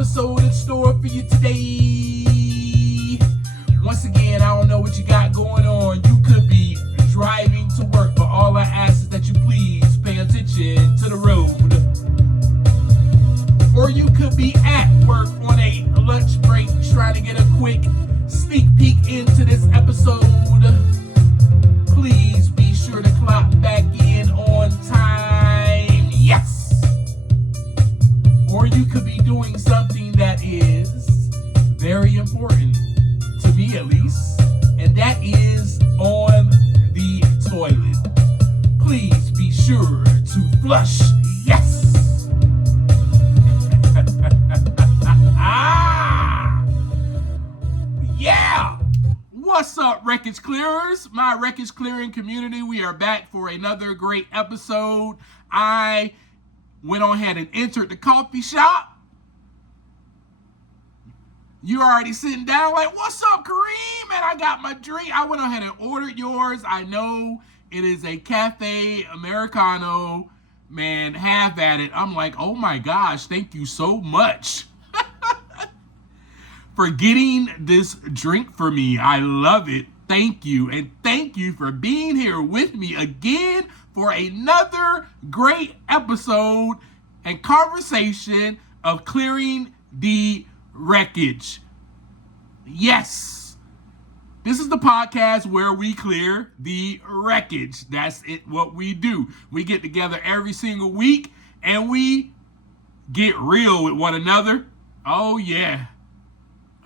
episode in store for you today. Once again, I don't know what you got going on. You could be driving to work, but all I ask is that you please pay attention to the road. Or you could be at work on a lunch break trying to get a quick sneak peek into this episode. Please be sure to clock back in on time. Yes! Or you could be doing something that is very important, to me at least, and that is on the toilet. Please be sure to flush. Yes! Yeah! What's up, Wreckage Clearers? My Wreckage Clearing community, we are back for another great episode. I went on ahead and entered the coffee shop. You already sitting down like, what's up, Kareem? And I got my drink. I went on ahead and ordered yours. I know it is a cafe Americano. Man, have at it. I'm like, oh my gosh, thank you so much for getting this drink for me. I love it. Thank you. And thank you for being here with me again for another great episode and conversation of clearing the wreckage. Yes. This is the podcast where we clear the wreckage. That's it, what we do. We get together every single week and we get real with one another. Oh yeah.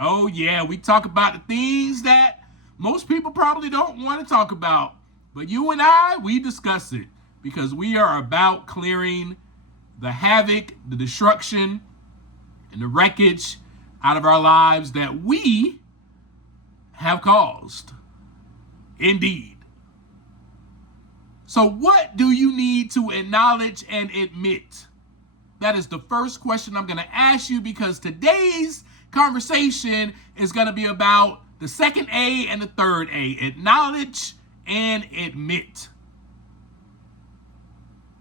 Oh yeah, we talk about the things that most people probably don't want to talk about. But you and I, we discuss it because we are about clearing the havoc, the destruction, and the wreckage out of our lives that we have caused. Indeed. So what do you need to acknowledge and admit? That is the first question I'm going to ask you, because today's conversation is going to be about the second A and the third A. Acknowledge and admit.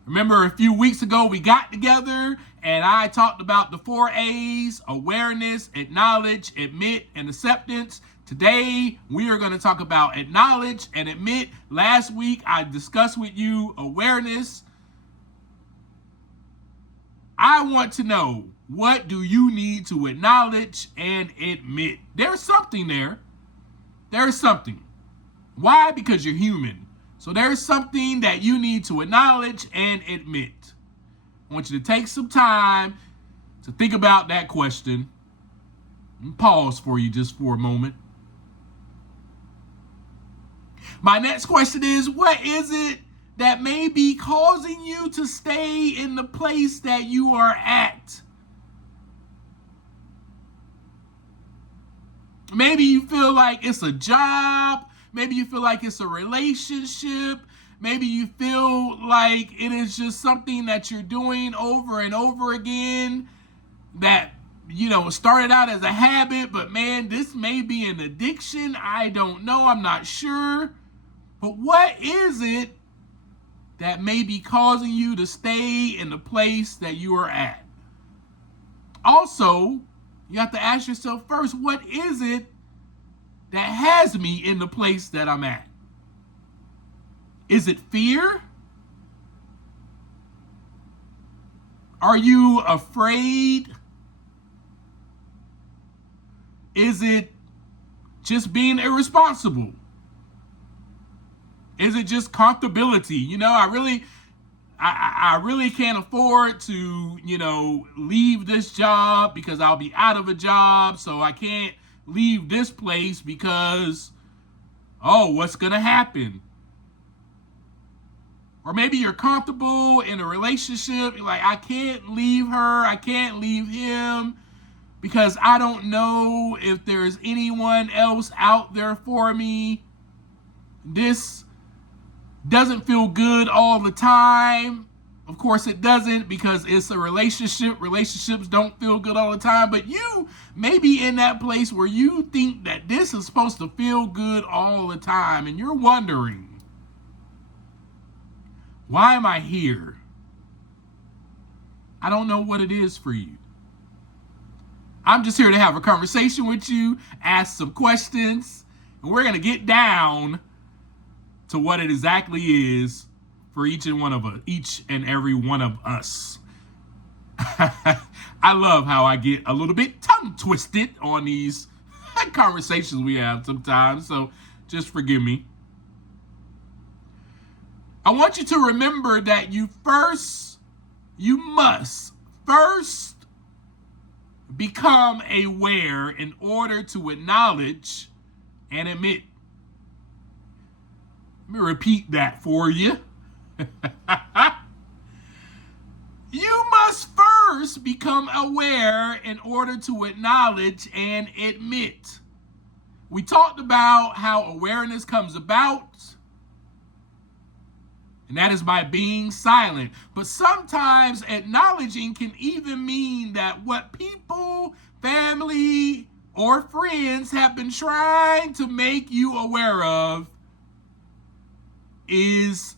Remember, a few weeks ago, we got together and I talked about the 4 A's: awareness, acknowledge, admit, and acceptance. Today, we are going to talk about acknowledge and admit. Last week, I discussed with you awareness. I want to know, what do you need to acknowledge and admit? There's something there. There's something. Why? Because you're human. So there's something that you need to acknowledge and admit. I want you to take some time to think about that question and pause for you just for a moment. My next question is, what is it that may be causing you to stay in the place that you are at? Maybe you feel like it's a job. Maybe you feel like it's a relationship. Maybe you feel like it is just something that you're doing over and over again that, started out as a habit, but man, this may be an addiction. I don't know. I'm not sure. But what is it that may be causing you to stay in the place that you are at? Also, you have to ask yourself first, what is it that has me in the place that I'm at? Is it fear? Are you afraid? Is it just being irresponsible? Is it just comfortability? I really can't afford to, leave this job because I'll be out of a job. So I can't leave this place because, what's going to happen? Or maybe you're comfortable in a relationship. You're like, I can't leave her. I can't leave him because I don't know if there's anyone else out there for me. This doesn't feel good all the time. Of course it doesn't, because it's a relationship. Relationships don't feel good all the time. But you may be in that place where you think that this is supposed to feel good all the time. And you're wondering, why am I here? I don't know what it is for you. I'm just here to have a conversation with you, ask some questions, and we're going to get down to what it exactly is for each and every one of us. I love how I get a little bit tongue twisted on these conversations we have sometimes, so just forgive me. I want you to remember that you must first become aware in order to acknowledge and admit. Let me repeat that for you. You must first become aware in order to acknowledge and admit. We talked about how awareness comes about, and that is by being silent. But sometimes acknowledging can even mean that what people, family, or friends have been trying to make you aware of is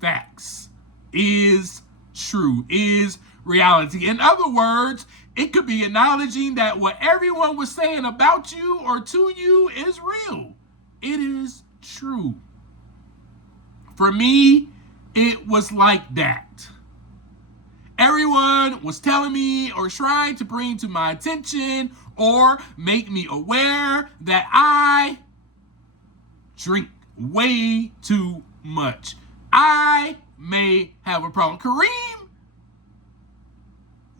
facts, is true, is reality. In other words, it could be acknowledging that what everyone was saying about you or to you is real. It is true. For me, it was like that. Everyone was telling me or trying to bring to my attention or make me aware that I drink way too much. I may have a problem. Kareem,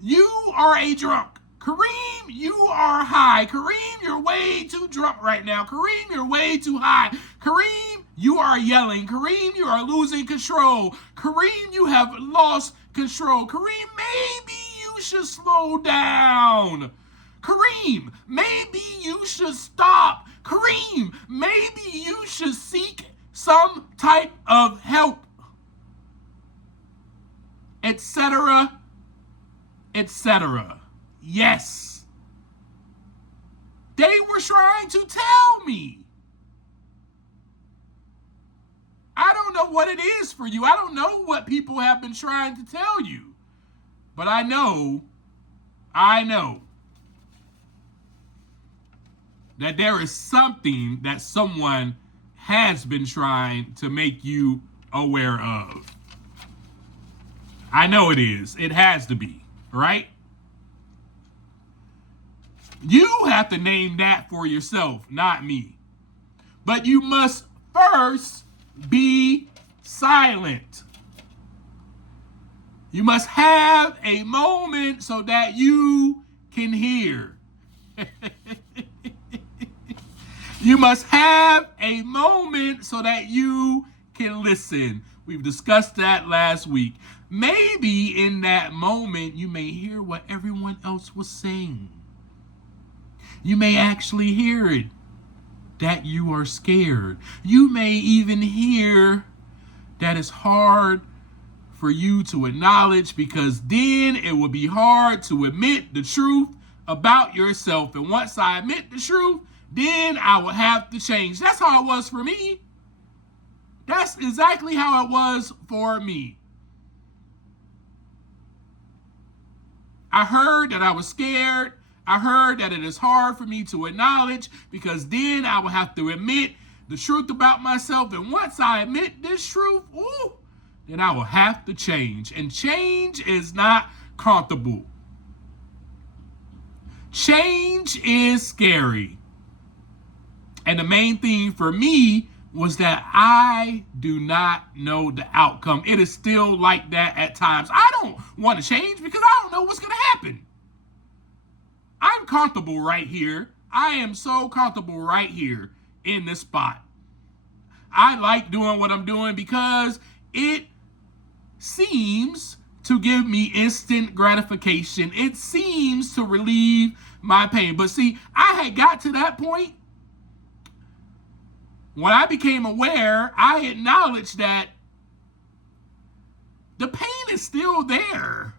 you are a drunk. Kareem, you are high. Kareem, you're way too drunk right now. Kareem, you're way too high. Kareem, you are yelling. Kareem, you are losing control. Kareem, you have lost control. Kareem, maybe you should slow down. Kareem, maybe you should stop. Kareem, maybe you should seek some type of help, etc., etc. Yes. They were trying to tell me. I don't know what it is for you. I don't know what people have been trying to tell you. But I know that there is something that someone has been trying to make you aware of. I know it is. It has to be, right? You have to name that for yourself, not me. But you must first be silent. You must have a moment so that you can hear. You must have a moment so that you can listen. We've discussed that last week. Maybe in that moment, you may hear what everyone else was saying. You may actually hear it, that you are scared. You may even hear that it's hard for you to acknowledge, because then it will be hard to admit the truth about yourself. And once I admit the truth, then I will have to change. That's how it was for me. That's exactly how it was for me. I heard that I was scared. I heard that it is hard for me to acknowledge, because then I will have to admit the truth about myself. And once I admit this truth, then I will have to change. And change is not comfortable. Change is scary. And the main thing for me was that I do not know the outcome. It is still like that at times. I don't want to change because I don't know what's going to happen. I'm comfortable right here. I am so comfortable right here in this spot. I like doing what I'm doing because it seems to give me instant gratification. It seems to relieve my pain. But see, I had got to that point. When I became aware, I acknowledged that the pain is still there.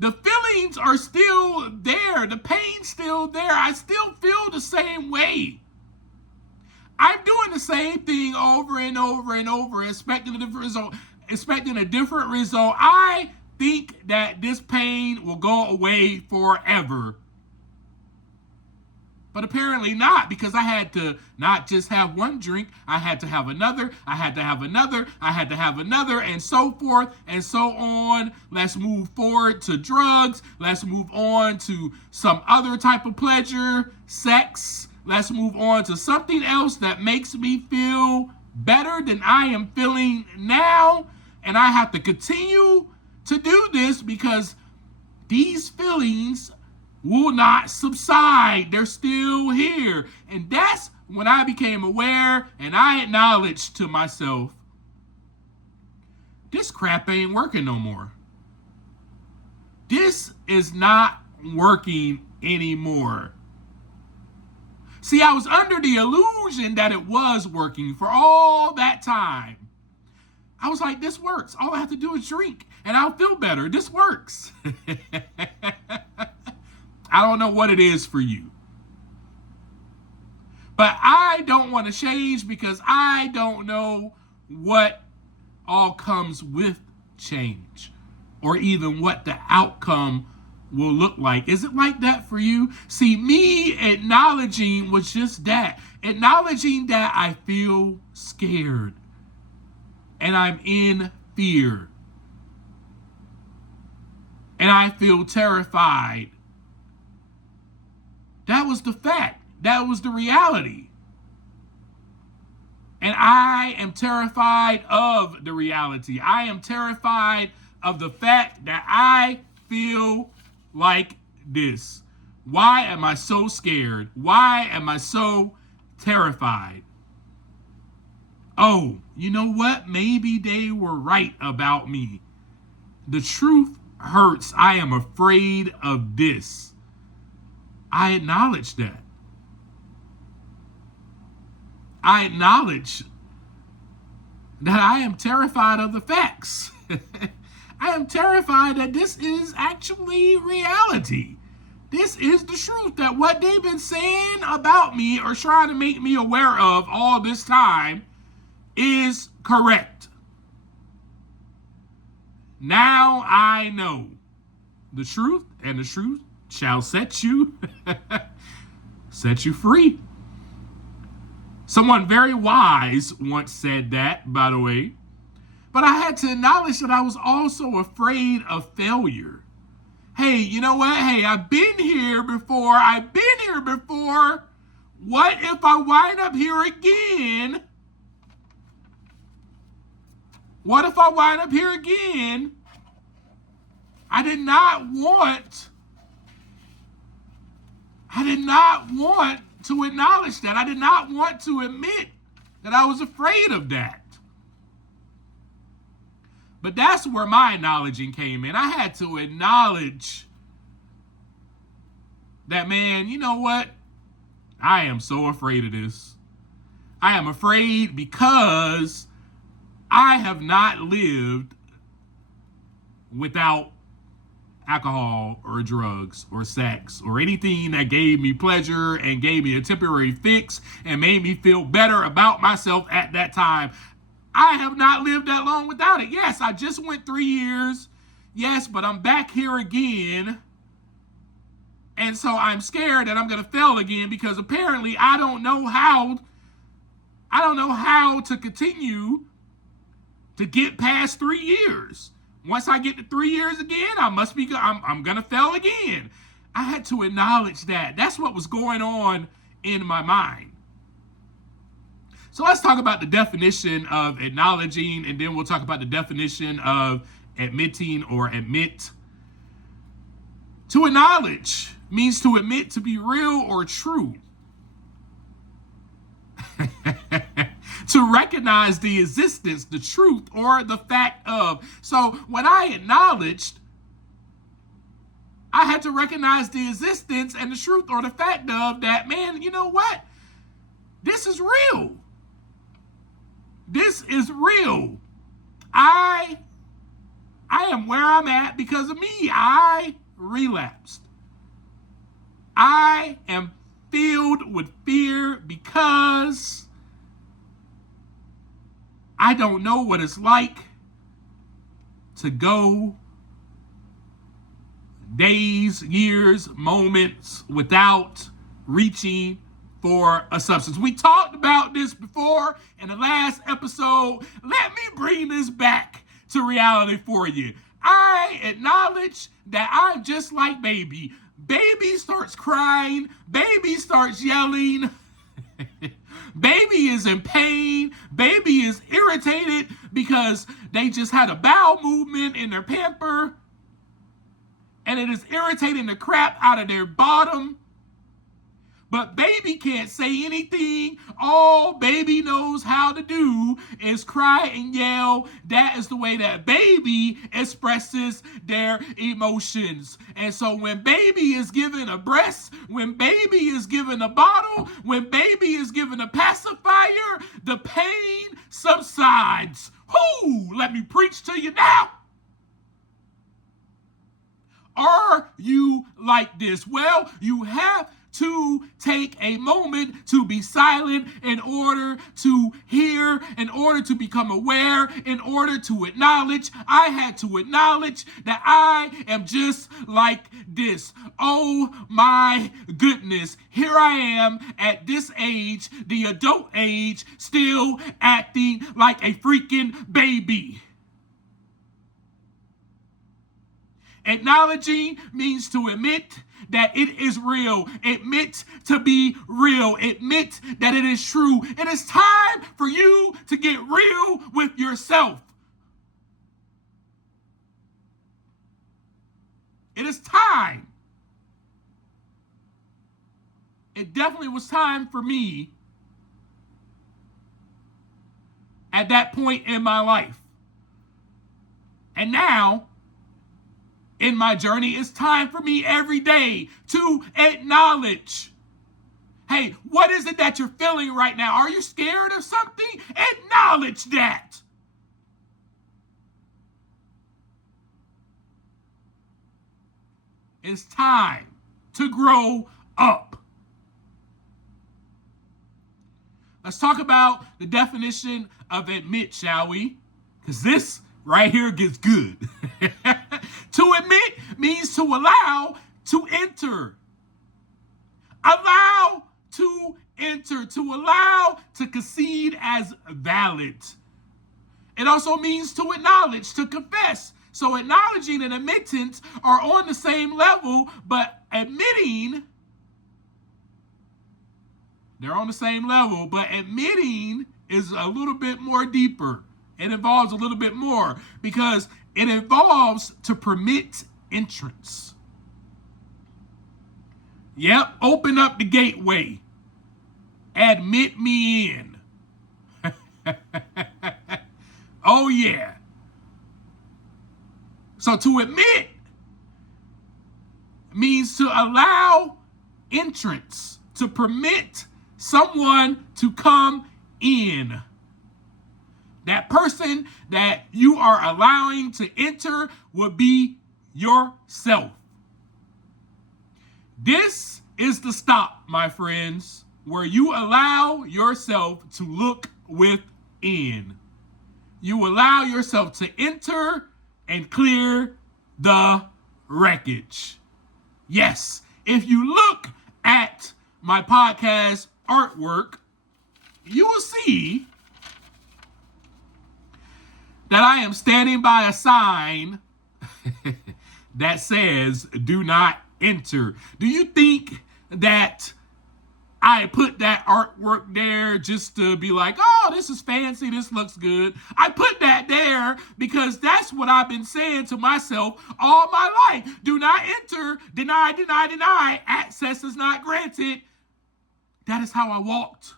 The feelings are still there. The pain's still there. I still feel the same way. I'm doing the same thing over and over and over, expecting a different result. I think that this pain will go away forever. But apparently not, because I had to not just have one drink, I had to have another, I had to have another, I had to have another, and so forth and so on. Let's move forward to drugs. Let's move on to some other type of pleasure, sex. Let's move on to something else that makes me feel better than I am feeling now. And I have to continue to do this because these feelings will not subside. They're still here. And that's when I became aware and I acknowledged to myself, this crap ain't working no more. This is not working anymore. See, I was under the illusion that it was working for all that time. I was like, this works. All I have to do is drink and I'll feel better. This works. I don't know what it is for you. But I don't want to change because I don't know what all comes with change or even what the outcome will look like. Is it like that for you? See, me acknowledging was just that. Acknowledging that I feel scared and I'm in fear and I feel terrified. That was the fact. That was the reality. And I am terrified of the reality. I am terrified of the fact that I feel like this. Why am I so scared? Why am I so terrified? Oh, you know what? Maybe they were right about me. The truth hurts. I am afraid of this. I acknowledge that. I acknowledge that I am terrified of the facts. I am terrified that this is actually reality. This is the truth, that what they've been saying about me or trying to make me aware of all this time is correct. Now I know the truth, and the truth shall set you free. Someone very wise once said that, by the way. But I had to acknowledge that I was also afraid of failure. Hey, you know what? Hey, I've been here before. What if I wind up here again? What if I wind up here again? I did not want to acknowledge that. I did not want to admit that I was afraid of that. But that's where my acknowledging came in. I had to acknowledge that, man, you know what? I am so afraid of this. I am afraid because I have not lived without alcohol or drugs or sex or anything that gave me pleasure and gave me a temporary fix and made me feel better about myself at that time. I have not lived that long without it. Yes, I just went 3 years. Yes, but I'm back here again. And so I'm scared that I'm going to fail again because apparently I don't know how to continue to get past 3 years. Once I get to 3 years again, I'm going to fail again. I had to acknowledge that. That's what was going on in my mind. So let's talk about the definition of acknowledging, and then we'll talk about the definition of admitting or admit. To acknowledge means to admit to be real or true. To recognize the existence, the truth, or the fact of. So when I acknowledged, I had to recognize the existence and the truth or the fact of that, man, you know what? This is real. This is real. I am where I'm at because of me. I relapsed. I am filled with fear because I don't know what it's like to go days, years, moments without reaching for a substance. We talked about this before in the last episode. Let me bring this back to reality for you. I acknowledge that I'm just like baby. Baby starts crying. Baby starts yelling. Baby is in pain. Baby is irritated because they just had a bowel movement in their pamper. And it is irritating the crap out of their bottom. But baby can't say anything. All baby knows how to do is cry and yell. That is the way that baby expresses their emotions. And so when baby is given a breast, when baby is given a bottle, when baby is given a pacifier, the pain subsides. Whoo! Let me preach to you now. Are you like this? Well, you have to take a moment to be silent in order to hear, in order to become aware, in order to acknowledge. I had to acknowledge that I am just like this. Oh my goodness. Here I am at this age, the adult age, still acting like a freaking baby. Acknowledging means to admit that it is real. Admit to be real. Admit that it is true. It is time for you to get real with yourself. It is time. It definitely was time for me at that point in my life. And now, in my journey, it's time for me every day to acknowledge. Hey, what is it that you're feeling right now? Are you scared of something? Acknowledge that. It's time to grow up. Let's talk about the definition of admit, shall we? Because this right here gets good. To admit means to allow to enter. Allow to enter. To allow to concede as valid. It also means to acknowledge, to confess. So acknowledging and admittance are on the same level, but admitting, they're on the same level, but admitting is a little bit more deeper. It involves a little bit more because it involves to permit entrance. Yep, open up the gateway. Admit me in. Oh yeah. So to admit means to allow entrance, to permit someone to come in. That person that you are allowing to enter would be yourself. This is the stop, my friends, where you allow yourself to look within. You allow yourself to enter and clear the wreckage. Yes, if you look at my podcast artwork, you will see that I am standing by a sign that says, do not enter. Do you think that I put that artwork there just to be like, oh, this is fancy, this looks good? I put that there because that's what I've been saying to myself all my life. Do not enter, deny, deny, deny, access is not granted. That is how I walked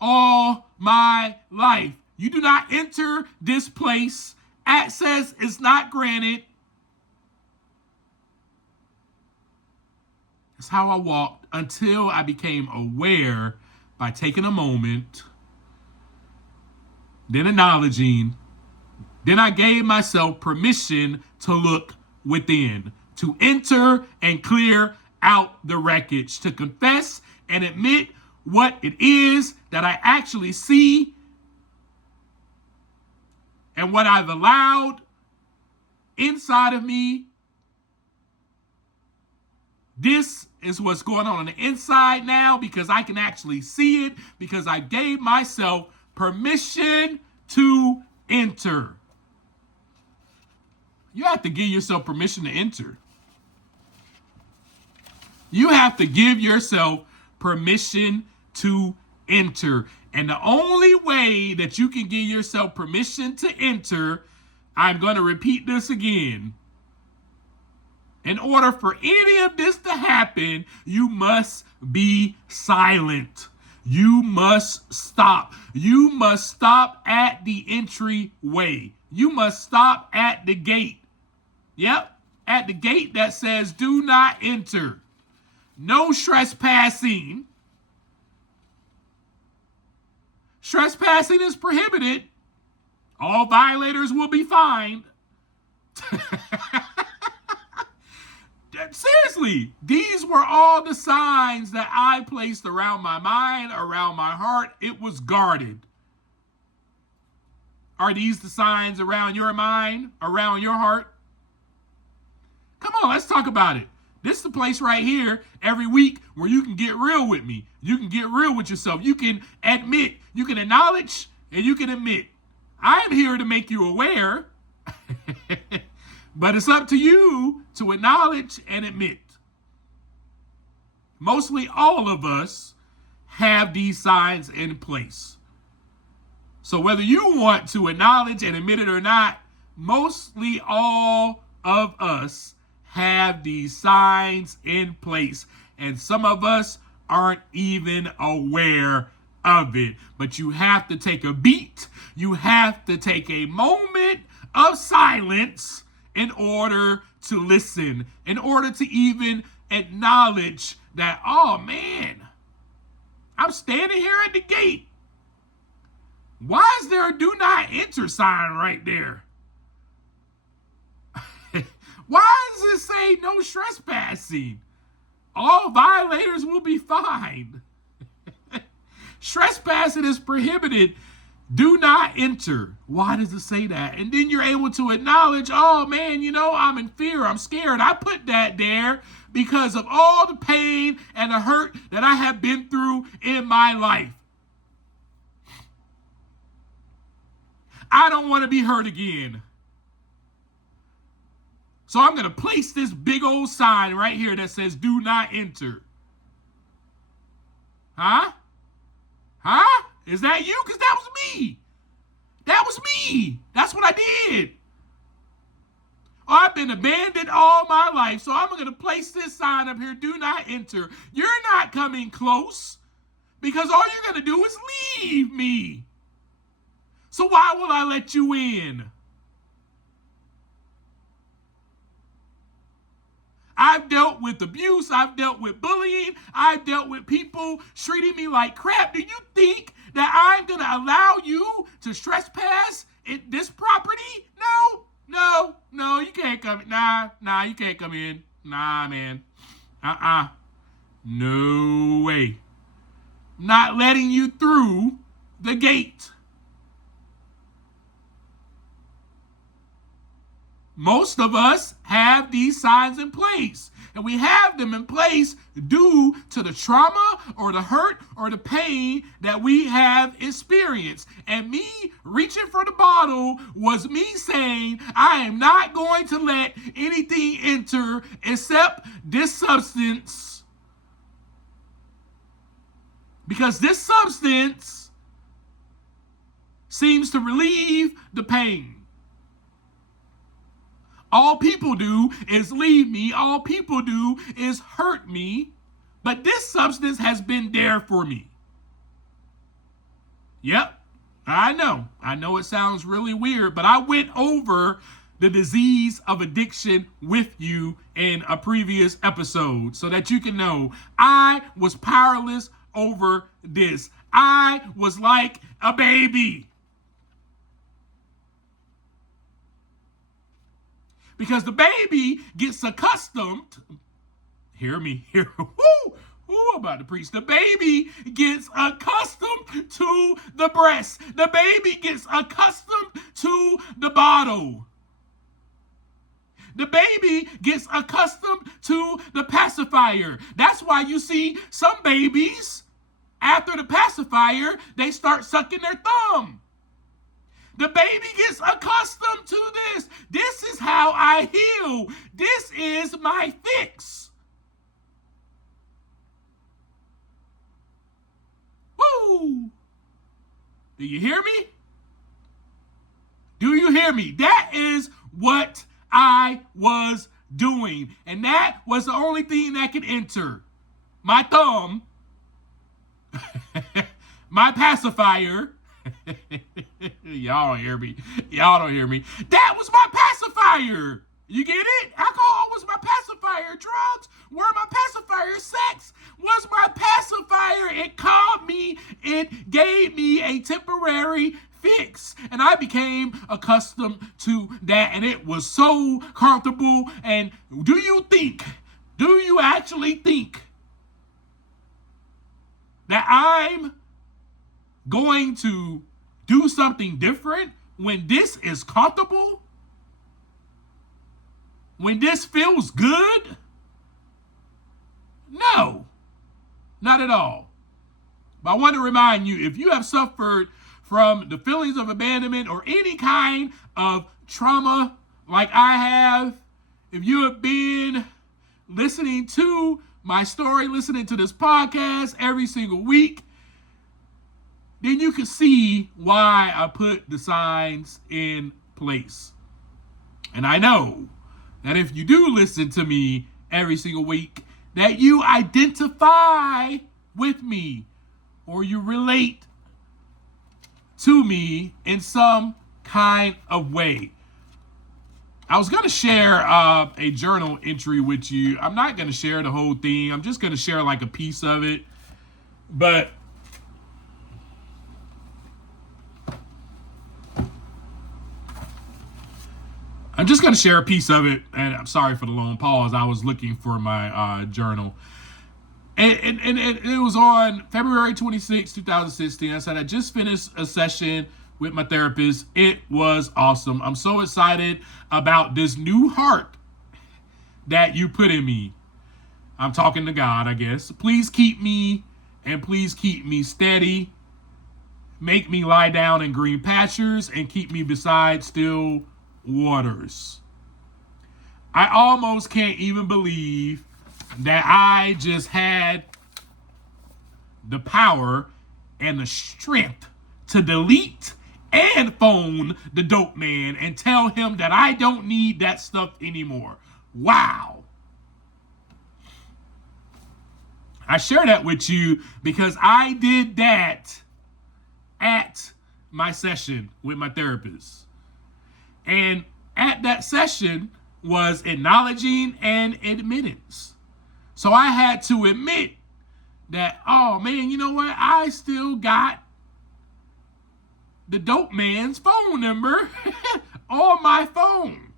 all my life. You do not enter this place. Access is not granted. That's how I walked until I became aware by taking a moment, then acknowledging, then I gave myself permission to look within, to enter and clear out the wreckage, to confess and admit what it is that I actually see and what I've allowed inside of me This is what's going on the inside now because I can actually see it because I gave myself permission to enter. You have to give yourself permission to enter. You have to give yourself permission to enter. And the only way that you can give yourself permission to enter, I'm going to repeat this again. In order for any of this to happen, you must be silent. You must stop. You must stop at the entryway. You must stop at the gate. Yep, at the gate that says do not enter. No trespassing. Trespassing is prohibited. All violators will be fined. Seriously, these were all the signs that I placed around my mind, around my heart. It was guarded. Are these the signs around your mind, around your heart? Come on, let's talk about it. This is the place right here every week where you can get real with me. You can get real with yourself. You can admit, you can acknowledge, and you can admit. I'm here to make you aware, but it's up to you to acknowledge and admit. Mostly all of us have these signs in place. So whether you want to acknowledge and admit it or not, mostly all of us have these signs in place. And some of us aren't even aware of it. But you have to take a beat. You have to take a moment of silence in order to listen, in order to even acknowledge that, oh man, I'm standing here at the gate. Why is there a do not enter sign right there? Why does it say no trespassing? All violators will be fined. Trespassing is prohibited. Do not enter. Why does it say that? And then you're able to acknowledge, oh man, I'm in fear. I'm scared. I put that there because of all the pain and the hurt that I have been through in my life. I don't want to be hurt again. So I'm going to place this big old sign right here that says do not enter. Huh? Huh? Is that you? Because that was me. That was me. That's what I did. Oh, I've been abandoned all my life. So I'm going to place this sign up here, do not enter. You're not coming close because all you're going to do is leave me. So why will I let you in? I've dealt with abuse. I've dealt with bullying. I've dealt with people treating me like crap. Do you think that I'm going to allow you to trespass in this property? No, you can't come. Nah, you can't come in. Nah, man. No way. Not letting you through the gate. Most of us have these signs in place, and we have them in place due to the trauma or the hurt or the pain that we have experienced. And me reaching for the bottle was me saying, I am not going to let anything enter except this substance, because this substance seems to relieve the pain. All people do is leave me. All people do is hurt me. But this substance has been there for me. Yep, I know. I know it sounds really weird, but I went over the disease of addiction with you in a previous episode so that you can know I was powerless over this. I was like a baby. Because the baby gets accustomed, hear me, I'm about to preach. The baby gets accustomed to the breast. The baby gets accustomed to the bottle. The baby gets accustomed to the pacifier. That's why you see some babies, after the pacifier, they start sucking their thumb. The baby gets accustomed to this. This is how I heal. This is my fix. Woo! Do you hear me? Do you hear me? That is what I was doing. And that was the only thing that could enter. My thumb, my pacifier. Y'all don't hear me. Y'all don't hear me. That was my pacifier. You get it? Alcohol was my pacifier. Drugs were my pacifier. Sex was my pacifier. It calmed me. It gave me a temporary fix. And I became accustomed to that. And it was so comfortable. And do you actually think that I'm going to do something different when this is comfortable? When this feels good? No, not at all. But I want to remind you, if you have suffered from the feelings of abandonment or any kind of trauma like I have, if you have been listening to my story, listening to this podcast every single week, then you can see why I put the signs in place. And I know that if you do listen to me every single week, that you identify with me or you relate to me in some kind of way. I was going to share a journal entry with you. I'm not going to share the whole thing. I'm just going to share like a piece of it. But I'm just going to share a piece of it, and I'm sorry for the long pause. I was looking for my journal. And it was on February 26, 2016. I said I just finished a session with my therapist. It was awesome. I'm so excited about this new heart that you put in me. I'm talking to God, I guess. Please keep me, and please keep me steady. Make me lie down in green pastures and keep me beside still waters. I almost can't even believe that I just had the power and the strength to delete and phone the dope man and tell him that I don't need that stuff anymore. Wow. I share that with you because I did that at my session with my therapist. And at that session was acknowledging and admittance. So I had to admit that, oh man, you know what? I still got the dope man's phone number on my phone.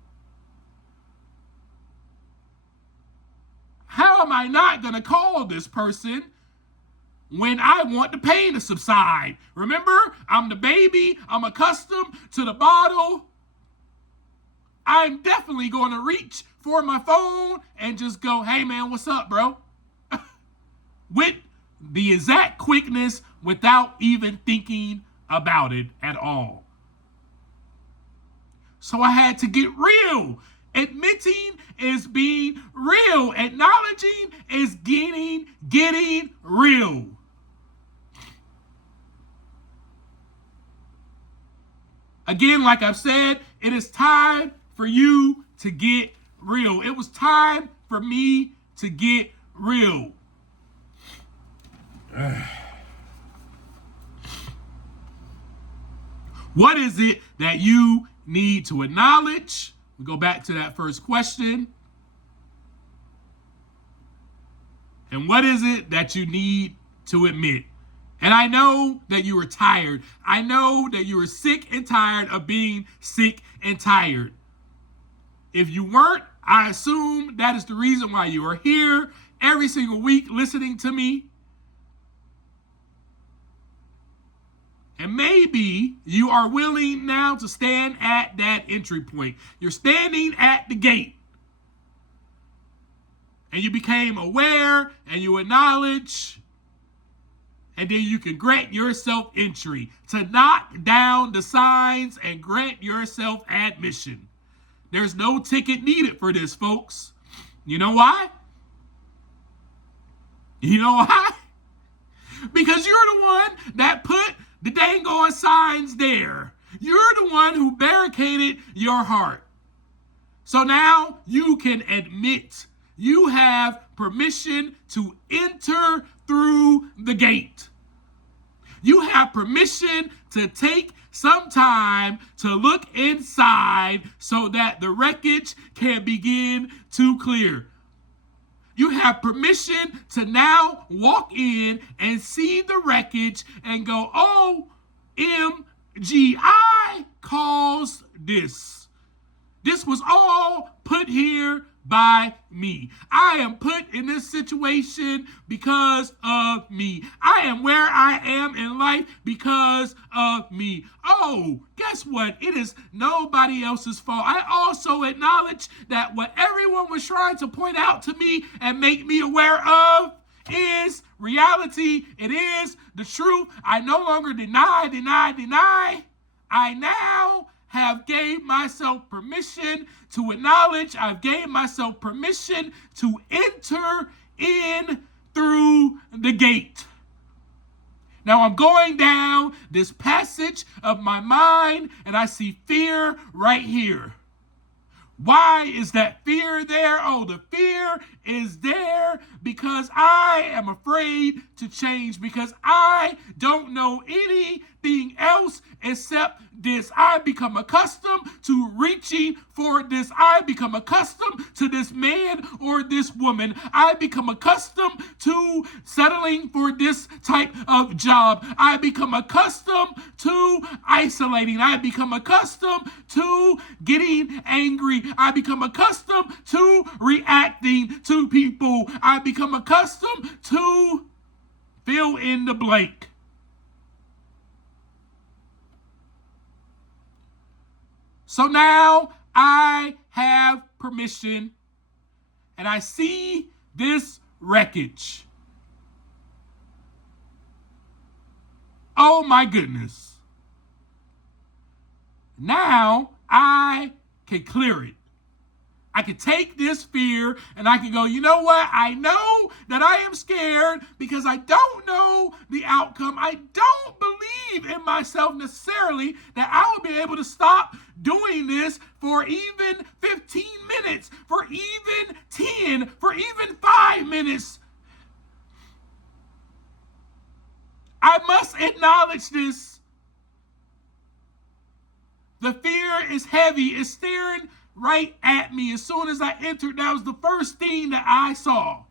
How am I not going to call this person when I want the pain to subside? Remember, I'm the baby. I'm accustomed to the bottle. I'm definitely going to reach for my phone and just go, hey man, what's up, bro? With the exact quickness without even thinking about it at all. So I had to get real. Admitting is being real. Acknowledging is getting real. Again, like I've said, it is time for you to get real. It was time for me to get real. What is it that you need to acknowledge? We go back to that first question. And what is it that you need to admit? And I know that you are tired. I know that you are sick and tired of being sick and tired. If you weren't, I assume that is the reason why you are here every single week listening to me. And maybe you are willing now to stand at that entry point. You're standing at the gate and you became aware and you acknowledge, and then you can grant yourself entry to knock down the signs and grant yourself admission. There's no ticket needed for this, folks. You know why? You know why? Because you're the one that put the dang on signs there. You're the one who barricaded your heart. So now you can admit you have permission to enter through the gate. You have permission to take some time to look inside so that the wreckage can begin to clear. You have permission to now walk in and see the wreckage and go, OMG, I caused this. This was all put here by me. I am put in this situation because of me. I am where I am in life because of me. Oh, guess what? It is nobody else's fault. I also acknowledge that what everyone was trying to point out to me and make me aware of is reality. It is the truth. I no longer deny. I now have gave myself permission to acknowledge. I've gave myself permission to enter in through the gate. Now I'm going down this passage of my mind and I see fear right here. Why is that fear there? Oh, the fear is there because I am afraid to change, because I don't know anything else except this. I become accustomed to reaching for this. I become accustomed to this man or this woman. I become accustomed to settling for this type of job. I become accustomed to isolating. I become accustomed to getting angry. I become accustomed to reacting to people. I become accustomed to fill in the blank. So now I have permission and I see this wreckage. Oh my goodness. Now I can clear it. I can take this fear and I can go, you know what? I know that I am scared because I don't know the outcome. I don't believe in myself necessarily that I will be able to stop doing this for even 15 minutes, for even 10, for even 5 minutes. I must acknowledge this. The fear is heavy. It's staring right at me. As soon as I entered, that was the first thing that I saw.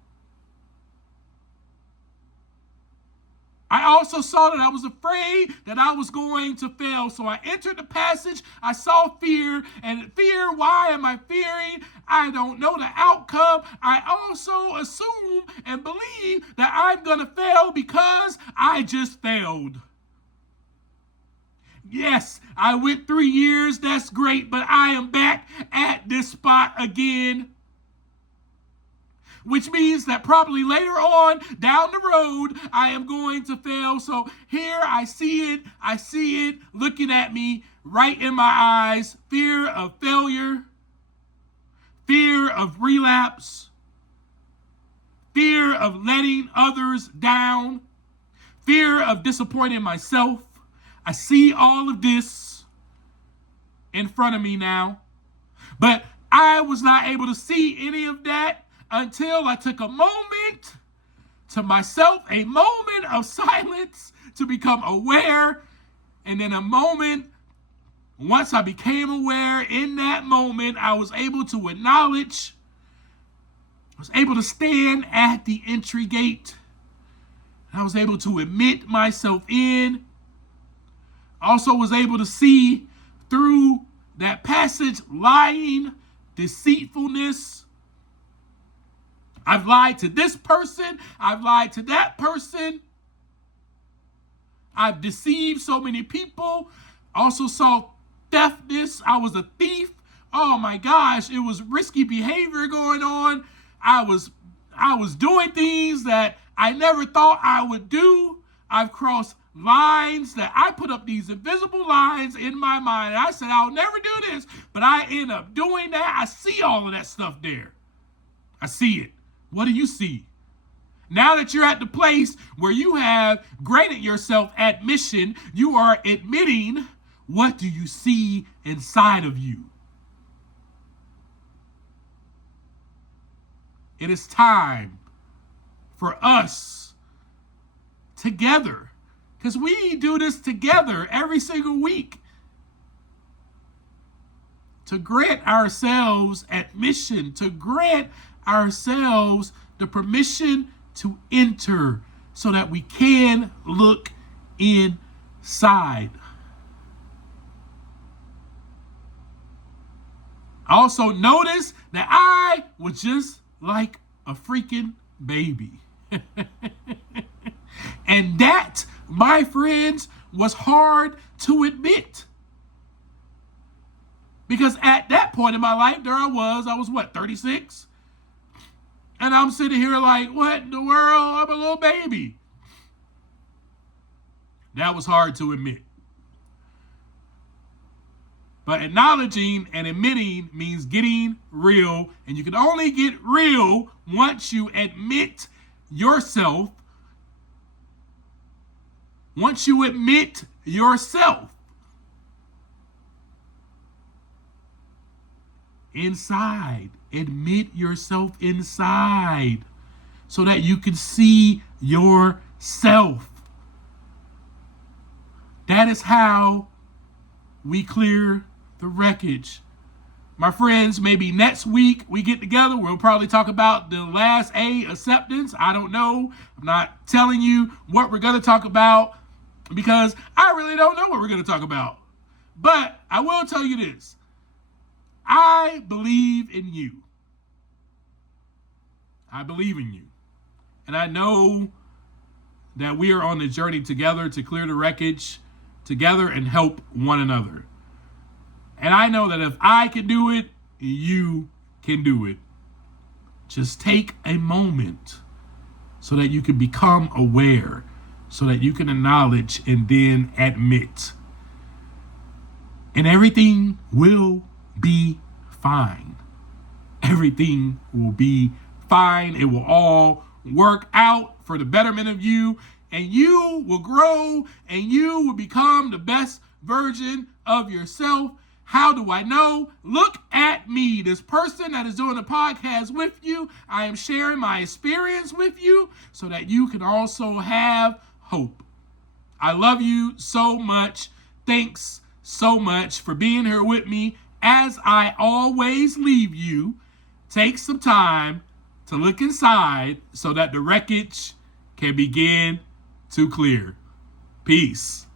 I also saw that I was afraid that I was going to fail. So I entered the passage. I saw fear. And fear, why am I fearing? I don't know the outcome. I also assume and believe that I'm going to fail because I just failed. Yes, I went 3 years. That's great. But I am back at this spot again. Which means that probably later on down the road, I am going to fail. So here I see it looking at me right in my eyes. Fear of failure, fear of relapse, fear of letting others down, fear of disappointing myself. I see all of this in front of me now, but I was not able to see any of that until I took a moment to myself, a moment of silence to become aware. And then a moment, once I became aware, in that moment, I was able to acknowledge, I was able to stand at the entry gate. I was able to admit myself in. I also was able to see through that passage lying, deceitfulness. I've lied to this person. I've lied to that person. I've deceived so many people. Also saw theftness. I was a thief. Oh my gosh, it was risky behavior going on. I was I was doing things that I never thought I would do. I've crossed lines that I put up these invisible lines in my mind. I said, I'll never do this, but I end up doing that. I see all of that stuff there. I see it. What do you see? Now that you're at the place where you have graded yourself admission, you are admitting, what do you see inside of you? It is time for us together, because we do this together every single week, to grant ourselves admission, to grant ourselves the permission to enter so that we can look inside. I also noticed that I was just like a freaking baby. And that, my friends, was hard to admit. Because at that point in my life, there I was what, 36? And I'm sitting here like, what in the world? I'm a little baby. That was hard to admit. But acknowledging and admitting means getting real. And you can only get real once you admit yourself. Once you admit yourself. Inside. Admit yourself inside so that you can see yourself. That is how we clear the wreckage. My friends, maybe next week we get together. We'll probably talk about the last A, acceptance. I don't know. I'm not telling you what we're going to talk about because I really don't know what we're going to talk about. But I will tell you this. I believe in you. I believe in you. And I know that we are on the journey together to clear the wreckage together and help one another. And I know that if I can do it, you can do it. Just take a moment so that you can become aware, so that you can acknowledge and then admit. And everything will be fine. Everything will be fine. It will all work out for the betterment of you, and you will grow and you will become the best version of yourself. How do I know? Look at me, this person that is doing the podcast with you. I am sharing my experience with you so that you can also have hope. I love you so much. Thanks so much for being here with me. As I always leave you, take some time to look inside so that the wreckage can begin to clear. Peace.